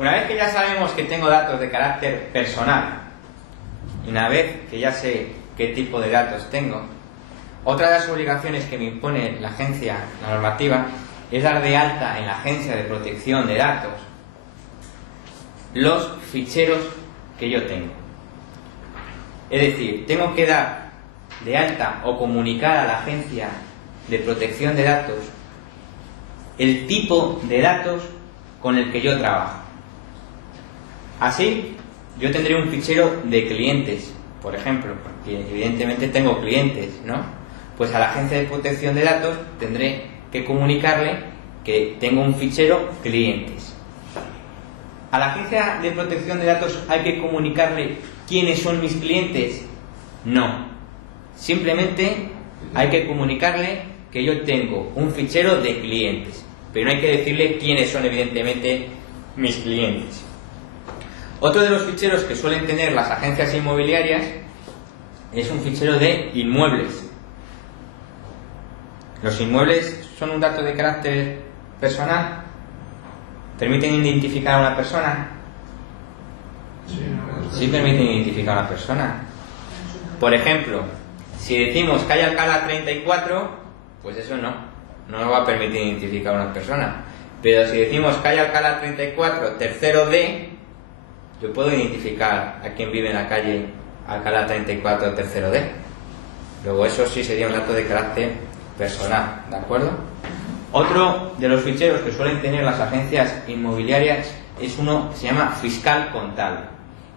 Una vez que ya sabemos que tengo datos de carácter personal, y una vez que ya sé qué tipo de datos tengo, otra de las obligaciones que me impone la agencia, la normativa, es dar de alta en la Agencia de Protección de Datos los ficheros que yo tengo. Es decir, tengo que dar de alta o comunicar a la Agencia de Protección de Datos el tipo de datos con el que yo trabajo. Así, yo tendré un fichero de clientes, por ejemplo, porque evidentemente tengo clientes, ¿no? Pues a la Agencia de Protección de Datos tendré que comunicarle que tengo un fichero clientes. ¿A la Agencia de Protección de Datos hay que comunicarle quiénes son mis clientes? No. Simplemente hay que comunicarle que yo tengo un fichero de clientes, pero no hay que decirle quiénes son evidentemente mis clientes. Otro de los ficheros que suelen tener las agencias inmobiliarias es un fichero de inmuebles. ¿Los inmuebles son un dato de carácter personal? ¿Permiten identificar a una persona? Sí, permiten identificar a una persona. Por ejemplo, si decimos calle Alcalá 34, pues eso no nos va a permitir identificar a una persona. Pero si decimos calle Alcalá 34, tercero D, yo puedo identificar a quién vive en la calle Alcalá 34, tercero D. Luego eso sí sería un dato de carácter personal, ¿de acuerdo? Otro de los ficheros que suelen tener las agencias inmobiliarias es uno que se llama fiscal contable.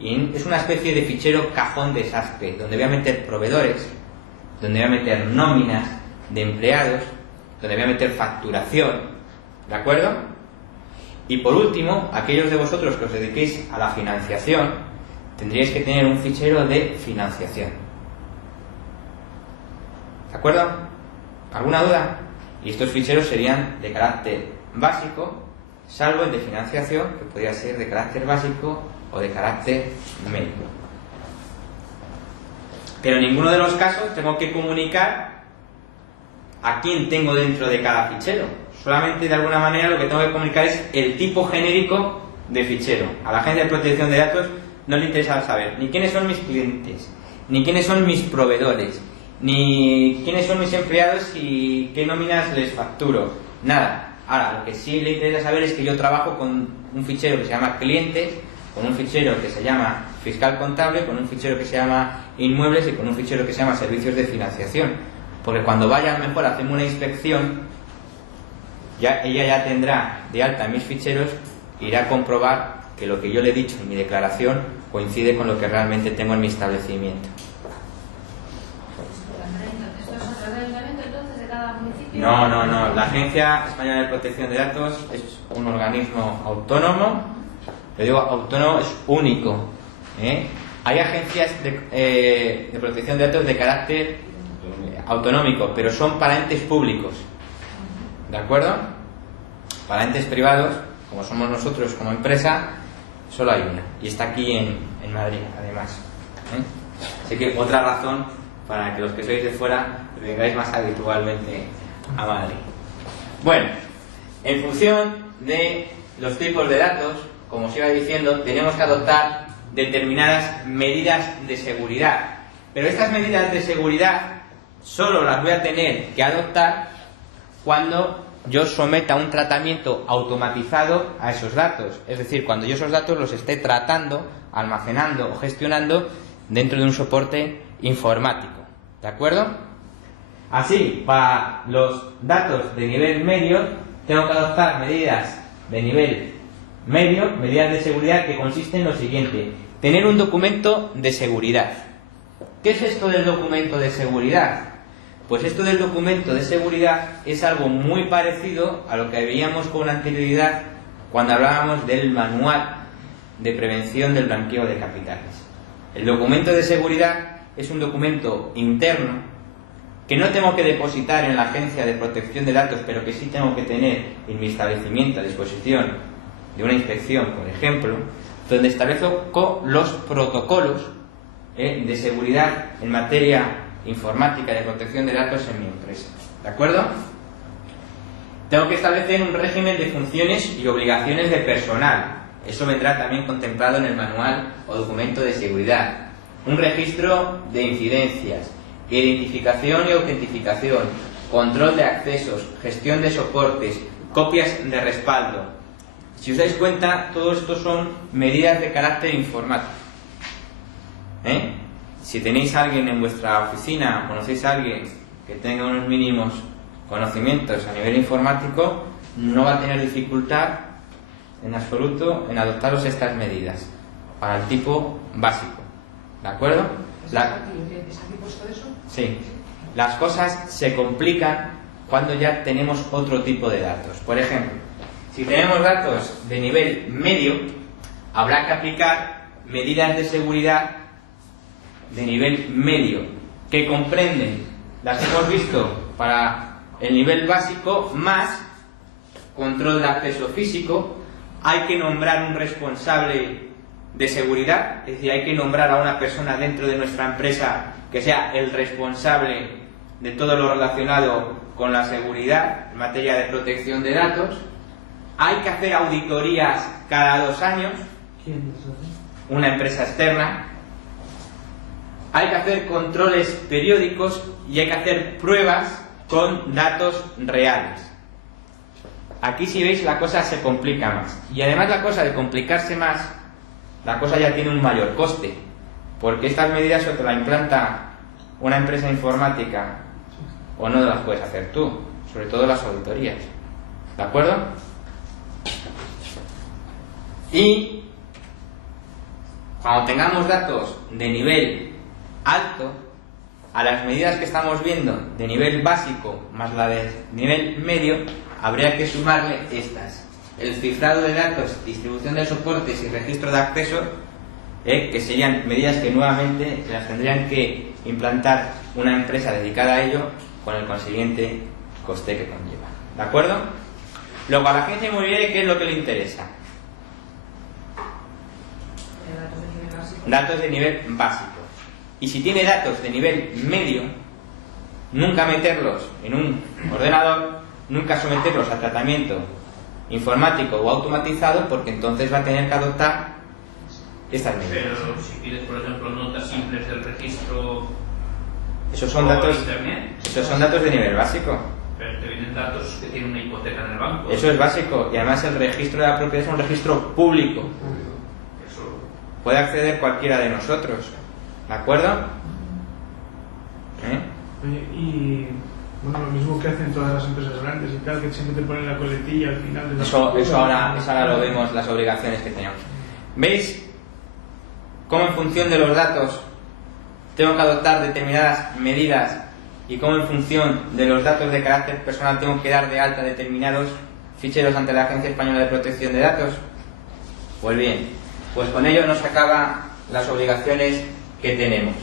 Y es una especie de fichero cajón desastre, donde voy a meter proveedores, donde voy a meter nóminas de empleados, donde voy a meter facturación, ¿de acuerdo? Y por último, aquellos de vosotros que os dediquéis a la financiación, tendríais que tener un fichero de financiación. ¿De acuerdo? ¿Alguna duda? Y estos ficheros serían de carácter básico, salvo el de financiación, que podría ser de carácter básico o de carácter medio. Pero en ninguno de los casos tengo que comunicar a quién tengo dentro de cada fichero. Solamente de alguna manera lo que tengo que comunicar es el tipo genérico de fichero. A la Agencia de Protección de Datos no le interesa saber ni quiénes son mis clientes, ni quiénes son mis proveedores, ni quiénes son mis empleados y qué nóminas les facturo. Nada. Ahora, lo que sí le interesa saber es que yo trabajo con un fichero que se llama clientes, con un fichero que se llama fiscal contable, con un fichero que se llama inmuebles y con un fichero que se llama servicios de financiación. Porque cuando vaya a lo mejor a hacerme una inspección, ella ya tendrá de alta mis ficheros e irá a comprobar que lo que yo le he dicho en mi declaración coincide con lo que realmente tengo en mi establecimiento. ¿Esto es otro ayuntamiento entonces de cada municipio? No. La Agencia Española de Protección de Datos es un organismo autónomo. Lo digo autónomo, es único. Hay agencias de protección de datos de carácter autonómico, pero son para entes públicos. ¿De acuerdo? Para entes privados, como somos nosotros como empresa, solo hay una. Y está aquí en Madrid, además. Así que otra razón para que los que sois de fuera vengáis más habitualmente a Madrid. Bueno, en función de los tipos de datos, como os iba diciendo, tenemos que adoptar determinadas medidas de seguridad. Pero estas medidas de seguridad solo las voy a tener que adoptar cuando yo someta un tratamiento automatizado a esos datos. Es decir, cuando yo esos datos los esté tratando, almacenando o gestionando dentro de un soporte informático. ¿De acuerdo? Así, para los datos de nivel medio, tengo que adoptar medidas de nivel medio, medidas de seguridad que consisten en lo siguiente: tener un documento de seguridad. ¿Qué es esto del documento de seguridad? Pues esto del documento de seguridad es algo muy parecido a lo que veíamos con anterioridad cuando hablábamos del manual de prevención del blanqueo de capitales. El documento de seguridad es un documento interno que no tengo que depositar en la Agencia de Protección de Datos, pero que sí tengo que tener en mi establecimiento a disposición de una inspección, por ejemplo, donde establezco los protocolos de seguridad en materia informática de protección de datos en mi empresa. ¿De acuerdo? Tengo que establecer un régimen de funciones y obligaciones de personal. Eso vendrá también contemplado en el manual o documento de seguridad. Un registro de incidencias, identificación y autentificación, control de accesos, gestión de soportes, copias de respaldo. Si os dais cuenta, todo esto son medidas de carácter informático. Si tenéis a alguien en vuestra oficina, conocéis a alguien que tenga unos mínimos conocimientos a nivel informático, no va a tener dificultad en absoluto en adoptaros estas medidas para el tipo básico. ¿De acuerdo? ¿Está aquí puesto eso? Sí. Las cosas se complican cuando ya tenemos otro tipo de datos. Por ejemplo, si tenemos datos de nivel medio, habrá que aplicar medidas de seguridad de nivel medio, que comprenden las que hemos visto para el nivel básico, más control de acceso físico. Hay que nombrar un responsable de seguridad, es decir, hay que nombrar a una persona dentro de nuestra empresa que sea el responsable de todo lo relacionado con la seguridad en materia de protección de datos. Hay que hacer auditorías cada 2 años. ¿Quién los hace? Una empresa externa. Hay que hacer controles periódicos y hay que hacer pruebas con datos reales. Aquí, si veis, la cosa se complica más. Y además, la cosa de complicarse más, la cosa ya tiene un mayor coste, porque estas medidas o te la implanta una empresa informática o no las puedes hacer tú, sobre todo las auditorías. ¿De acuerdo? Y cuando tengamos datos de nivel alto, a las medidas que estamos viendo de nivel básico más la de nivel medio, habría que sumarle estas: el cifrado de datos, distribución de soportes y registro de acceso, que serían medidas que nuevamente se las tendrían que implantar una empresa dedicada a ello, con el consiguiente coste que conlleva. ¿De acuerdo? Luego, a la agencia inmobiliaria, ¿qué es lo que le interesa? Datos de nivel básico. Y si tiene datos de nivel medio, nunca meterlos en un ordenador, nunca someterlos a tratamiento informático o automatizado, porque entonces va a tener que adoptar estas medidas. Pero si pides, por ejemplo, notas simples del registro, Esos son por datos, internet, esos son datos de nivel básico. pero te vienen datos que tienen una hipoteca en el banco. Eso es básico. Y además el registro de la propiedad es un registro público. Eso. Puede acceder cualquiera de nosotros. ¿De acuerdo? Oye, y bueno, lo mismo que hacen todas las empresas grandes y tal, que siempre te ponen la coletilla al final de la Eso ahora lo vemos, las obligaciones que tenemos. ¿Veis cómo en función de los datos tengo que adoptar determinadas medidas y cómo en función de los datos de carácter personal tengo que dar de alta determinados ficheros ante la Agencia Española de Protección de Datos? Pues bien, pues con ello nos acaban las obligaciones que tenemos.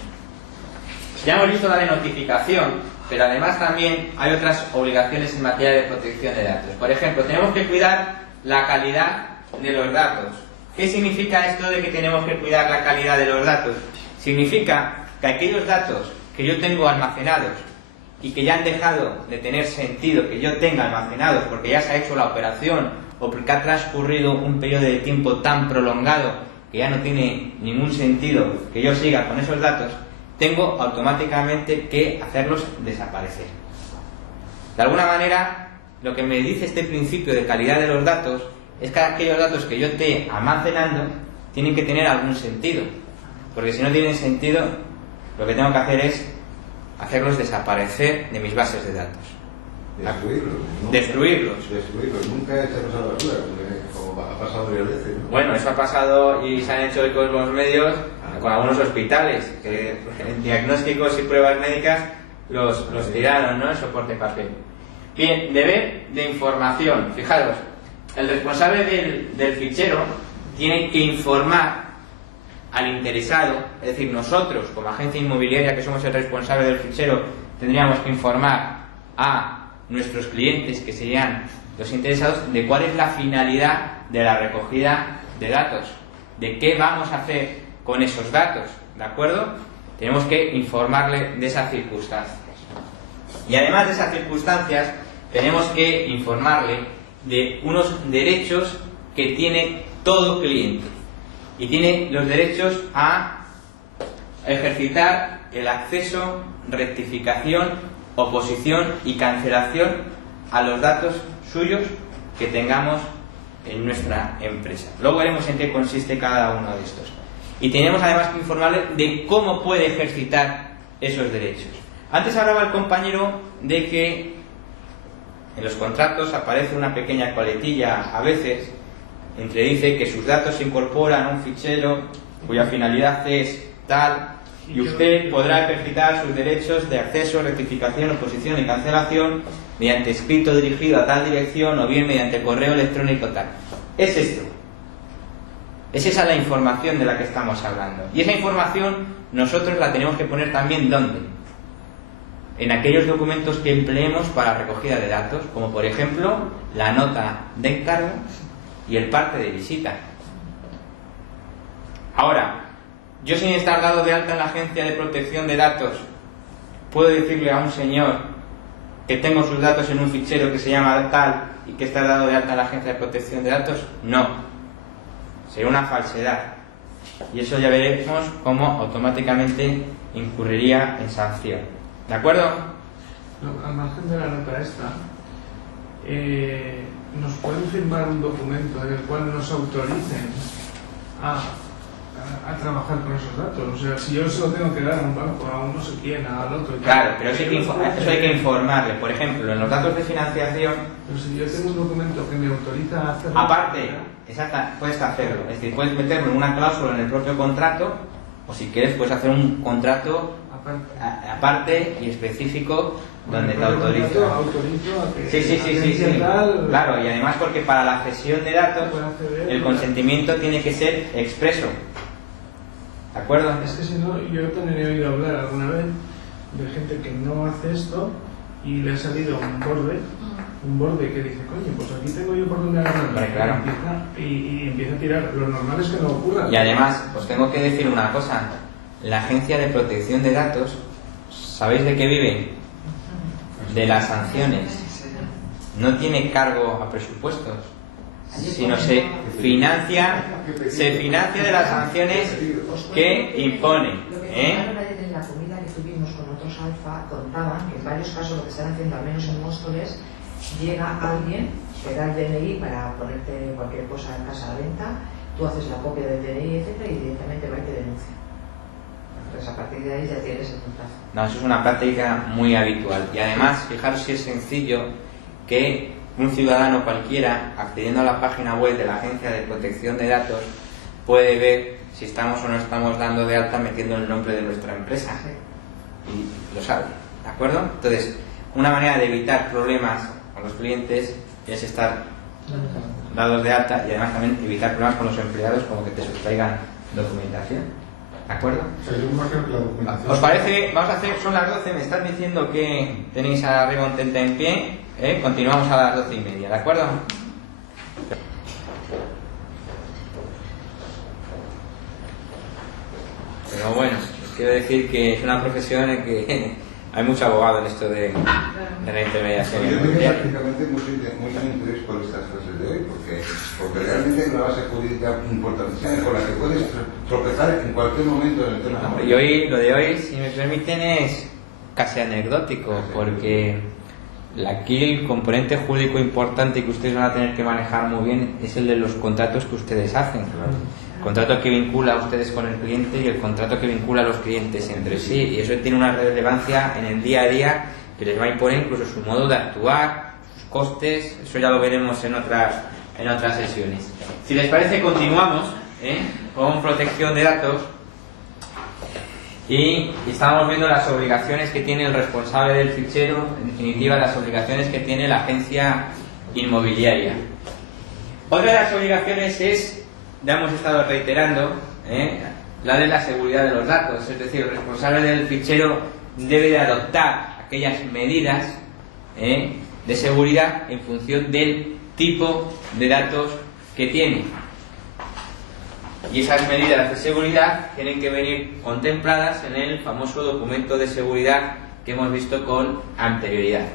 Ya hemos visto la de notificación, pero además también hay otras obligaciones en materia de protección de datos. Por ejemplo, tenemos que cuidar la calidad de los datos. ¿Qué significa esto de que tenemos que cuidar la calidad de los datos? Significa que aquellos datos que yo tengo almacenados y que ya han dejado de tener sentido que yo tenga almacenados porque ya se ha hecho la operación o porque ha transcurrido un periodo de tiempo tan prolongado que ya no tiene ningún sentido que yo siga con esos datos, tengo automáticamente que hacerlos desaparecer. De alguna manera, lo que me dice este principio de calidad de los datos es que aquellos datos que yo esté almacenando tienen que tener algún sentido, porque si no tienen sentido, lo que tengo que hacer es hacerlos desaparecer de mis bases de datos. Destruirlos. ¿No? Destruirlos. Nunca echarlos a la basura, como ha pasado varias veces, ¿no? Bueno, eso ha pasado y se han hecho ecos los medios con algunos hospitales, que en diagnósticos y pruebas médicas los tiraron, ¿no? El soporte en papel. Bien, deber de información. Fijaros, el responsable del fichero tiene que informar al interesado, es decir, nosotros como agencia inmobiliaria que somos el responsable del fichero tendríamos que informar a nuestros clientes, que serían los interesados, de cuál es la finalidad de la recogida de datos, de qué vamos a hacer con esos datos, ¿de acuerdo? Tenemos que informarle de esas circunstancias. Y además de esas circunstancias, tenemos que informarle de unos derechos que tiene todo cliente y tiene los derechos a ejercitar el acceso, rectificación, oposición y cancelación a los datos suyos que tengamos en nuestra empresa. Luego veremos en qué consiste cada uno de estos. Y tenemos además que informarle de cómo puede ejercitar esos derechos. Antes hablaba el compañero de que en los contratos aparece una pequeña coletilla a veces entre dice que sus datos se incorporan a un fichero cuya finalidad es tal y usted podrá ejercitar sus derechos de acceso, rectificación, oposición y cancelación mediante escrito dirigido a tal dirección o bien mediante correo electrónico tal. Es esto. Es esa la información de la que estamos hablando. Y esa información nosotros la tenemos que poner también ¿dónde? En aquellos documentos que empleemos para recogida de datos, como por ejemplo la nota de encargo y el parte de visita. Ahora, yo sin estar dado de alta en la Agencia de Protección de Datos, ¿puedo decirle a un señor que tengo sus datos en un fichero que se llama tal y que está dado de alta en la Agencia de Protección de Datos? No. Sería una falsedad. Y eso ya veremos cómo automáticamente incurriría en sanción. ¿De acuerdo? No, al margen de la nota esta, ¿nos pueden firmar un documento en el cual nos autoricen a trabajar con esos datos? O sea, si yo se lo tengo que dar a un banco, a un no sé quién, al otro... Claro, pero eso hay que informarle. Por ejemplo, en los datos de financiación... Pero si yo tengo un documento que me autoriza a hacerlo... Aparte, puedes hacerlo. Es decir, puedes meterlo en una cláusula en el propio contrato, o si quieres puedes hacer un contrato aparte y específico donde te autoriza. Sí. Claro, y además porque para la cesión de datos el consentimiento tiene que ser expreso. ¿De acuerdo? Es que si no, yo también he oído hablar alguna vez de gente que no hace esto y le ha salido un borde que dice, coño, pues aquí tengo yo por donde agarrar. Claro. Y empieza a tirar. Lo normal es que no ocurra. Y además, os tengo que decir una cosa. La Agencia de Protección de Datos, ¿sabéis de qué vive? De las sanciones. No tiene cargo a presupuestos, sino se financia de las sanciones que impone. En la comida que tuvimos con otros alfa contaban que en varios casos lo que están haciendo, al menos en Móstoles, llega alguien, te da el DNI para ponerte cualquier cosa en casa a la venta, tú haces la copia del DNI, etcétera, y directamente va y te denuncia. Entonces a partir de ahí ya tienes el contrato. No, eso es una práctica muy habitual. Y además, fijaros si es sencillo que un ciudadano cualquiera, accediendo a la página web de la Agencia de Protección de Datos, puede ver si estamos o no estamos dando de alta metiendo el nombre de nuestra empresa. Y lo sabe, ¿de acuerdo? Entonces, una manera de evitar problemas con los clientes es estar dados de alta y además también evitar problemas con los empleados, como que te sustraigan documentación. ¿De acuerdo? ¿Os parece? Vamos a hacer, son las 12, me están diciendo que tenéis arriba un tente en pie, continuamos a las 12:30, ¿de acuerdo? Pero bueno, os quiero decir que es una profesión en que hay mucho abogado en esto de la intermediación. Yo tengo prácticamente mucho interés por estas clases de hoy, porque realmente hay una base jurídica importantísima con la que puedes tropezar en cualquier momento en el tema. Y hoy, lo de hoy, si me permiten, es casi anecdótico, porque aquí el componente jurídico importante que ustedes van a tener que manejar muy bien es el de los contratos que ustedes hacen. El contrato que vincula a ustedes con el cliente y el contrato que vincula a los clientes entre sí, y eso tiene una relevancia en el día a día que les va a imponer incluso su modo de actuar, sus costes. Eso ya lo veremos en otras sesiones. Si les parece, continuamos con protección de datos y estamos viendo las obligaciones que tiene el responsable del fichero, en definitiva las obligaciones que tiene la agencia inmobiliaria. Otra de las obligaciones es, ya hemos estado reiterando, la de la seguridad de los datos, es decir, el responsable del fichero debe de adoptar aquellas medidas de seguridad en función del tipo de datos que tiene. Y esas medidas de seguridad tienen que venir contempladas en el famoso documento de seguridad que hemos visto con anterioridad.